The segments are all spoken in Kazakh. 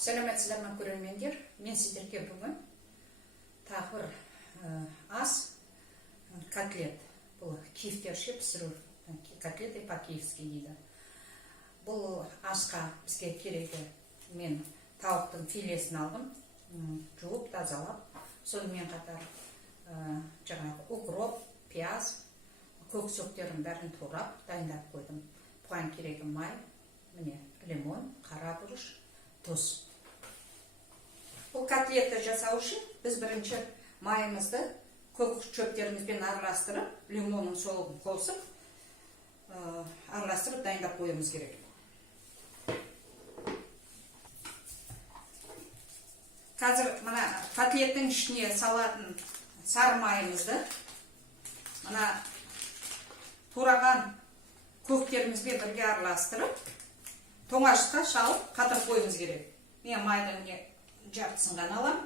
Сәлеметсіздер ме көрермендер? Мен сіздерге бүгін тағы бір ас котлет. Бұл киевтерше пісіру. Котлеты по-киевски дейді. Бұл асқа бізге керегі мен тауықтың филесін алдым, жуып, тазалап. Сонымен қатар жаңағы укроп, пияз, көксөктерін бәрін турап, дайындап қойдым. Бұған керегі май, міне лимон, қара бұрыш, тұз. Бұл котлетті жасау үшін біз бірінші майымызды көк шөптерімізбен араластырып, лимонның солығын қосып, араластырып дайындап қоюымыз керек. Қазір мына котлеттің ішіне салатын сары майымызды мына тураған көктерімізбен бірге араластырып, тоңашқа шалып қатырып қоюымыз керек. Мен майдың жартысын ғана аламын.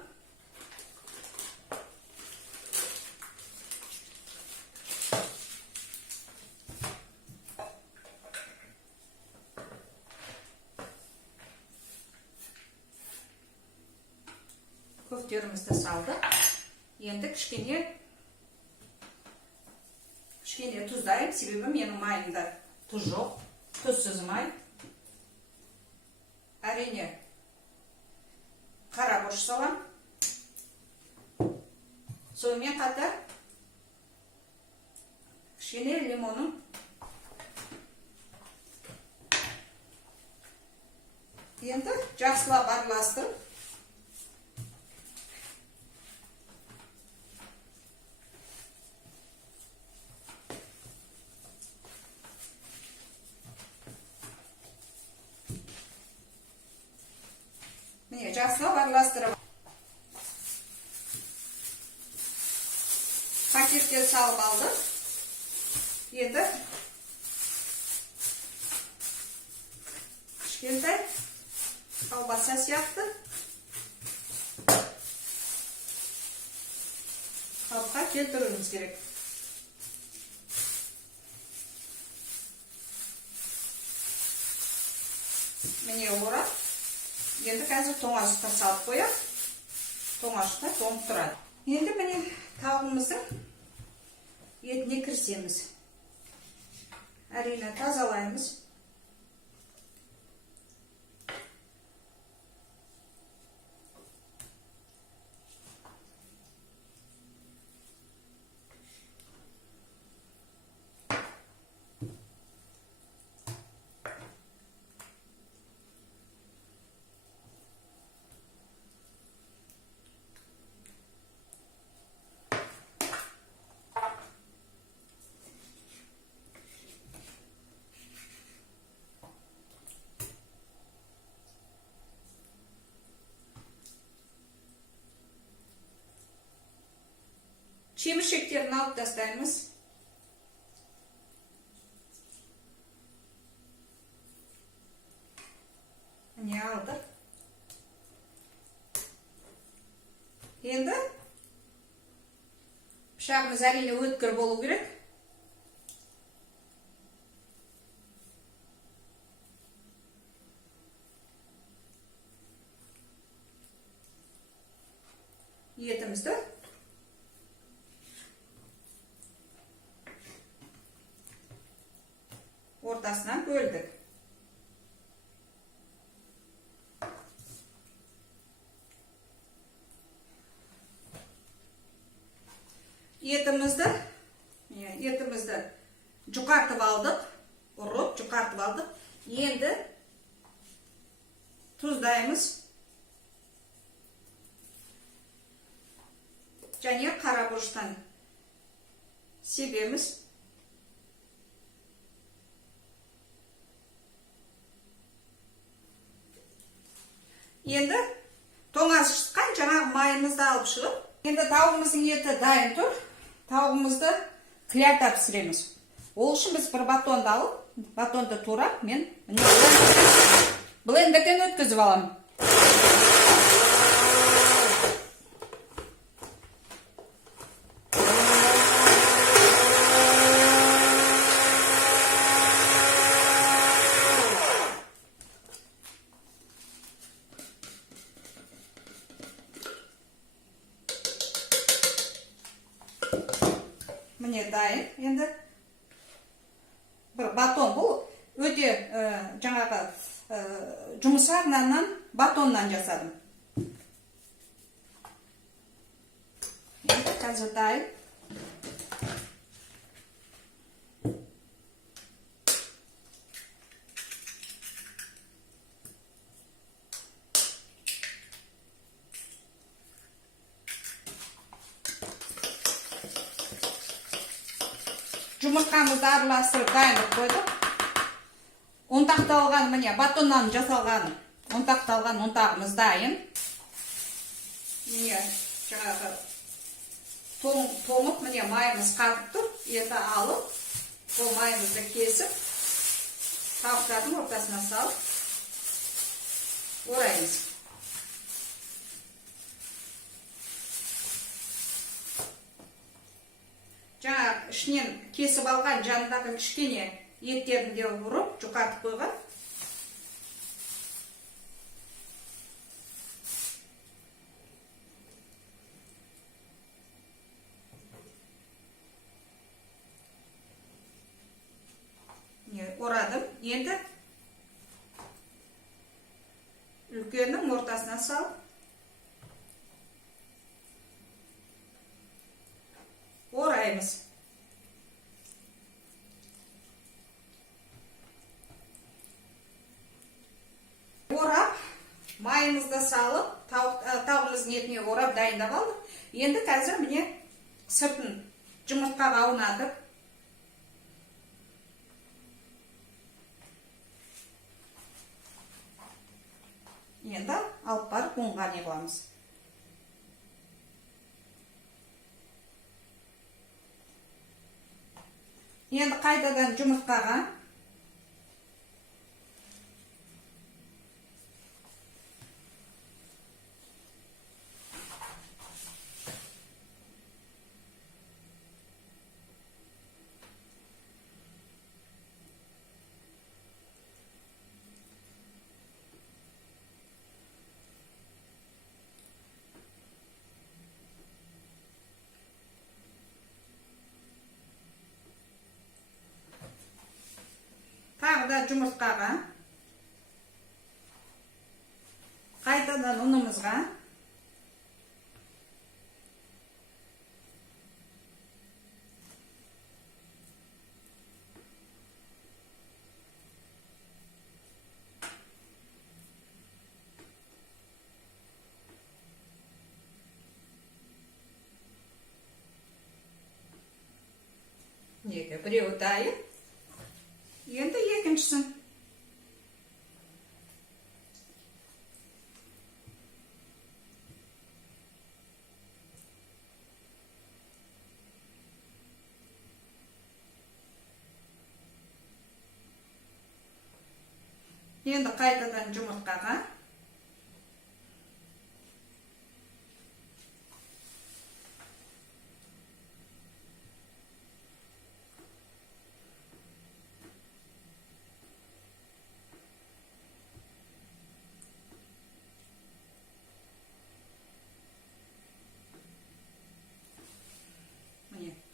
Көктерімізді салды. Енді кішкене тұздайым, себебі менің майымда тұз жоқ, тұзсыз май. Әрине қара бұрыш салам. Сонымен қатар кішкене лимонның енді жақсылап араластырып жақсылап араластырып пакетке салып алды. Енді кішкентай колбаса сияқты қалыпқа келтіруіміз керек. Міне орап. Енді қазір тоңашыққа салып қояқ. Тоңашықта тоңып тұрады. Енді міне тауығымыздың етіне кірісеміз. Әрине тазалаймыз. Шеміршектерін алып тастаймыз. Міне алдық. Енді пышағымыз әрине өткір болу керек. Етімізді ортасынан бөлдік. Етімізді жұқартып алдық, ұрып жұқартып алдық. Енді тұздаймыз. Және қара бұрыштан себеміз. Енді тоңашыққа жаңағы майымызды алып шығып, енді тауығымыздың еті дайын тұр. Тауығымызды клярда пісіреміз. Ол үшін біз бір батонды алып, батонды турап, мен блендерден өткізіп аламын. міне дайын. Енді бір батон, бұл өте жаңағы жұмсақ наннан батоннан жасадым. Енді қазір дайын. Жұмыртқамызды араластырып дайындап қойдық. Ұнтақталған, міне батоннан жасалған ұнтақталған ұнтағымыз дайын. Міне жаңағы тоңып, міне майымыз қатып тұр. Енді алып, бұл майымызды кесіп, тауықтардың ортасына салып, ораймыз. Жаңа ішінен кесіп алған жанындағы кішкене еттерін де ұрып, жұқартып қойған. Орадым. Енді үлкеннің ортасына салып, ораймыз. Орап, майымызды салып, тауығымыздың етіне орап дайындап алдық. Енді қазір міне сыртын жұмыртқаға аунатып, енді алып барып ұнға не қыламыз. Енді қайтадан жұмыртқаға тағы да жұмыртқаға, қайтадан ұнымызға, біреуі дайын. Енді екіншісін. Енді қайтадан жұмыртқаға.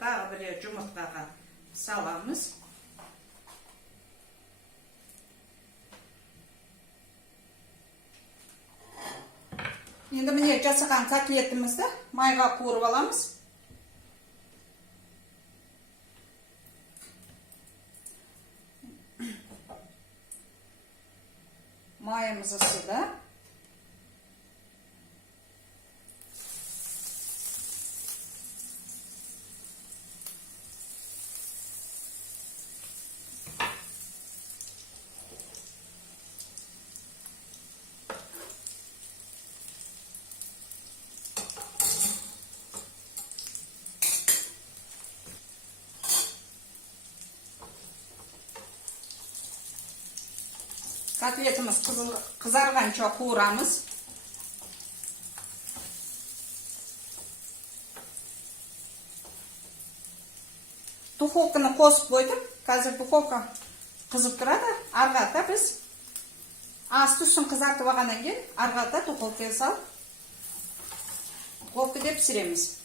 Тағы бір жұмыртқаға саламыз. Енді міне жасаған котлетімізді майға қуырып аламыз. Майымыз ысыды. Котлетimiz қызарғанша қуырамыз. Духовканы қосып қойдым. Қазір духовка қызып тұрады. Арғата біз асты үстін қызартып алғаннан кейін арғата духовкаға салып духовкада пісіреміз.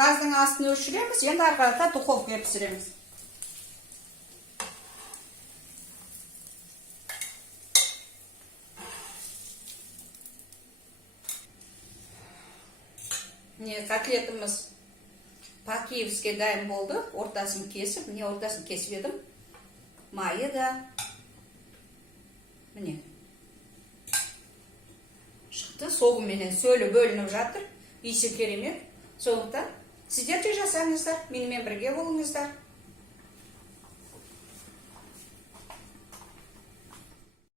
газдың астын өшіреміз, енді ары қарата духовкаға пісіреміз. Міне котлетіміз по-киевски дайын болды. Ортасын кесіп, міне ортасын кесіп едім. Майы да. Міне. Шықты, соғыменен сөлі бөлініп жатыр. Иісі керемет. Сондықтан сіздер де жасаңыздар, менімен бірге болыңыздар.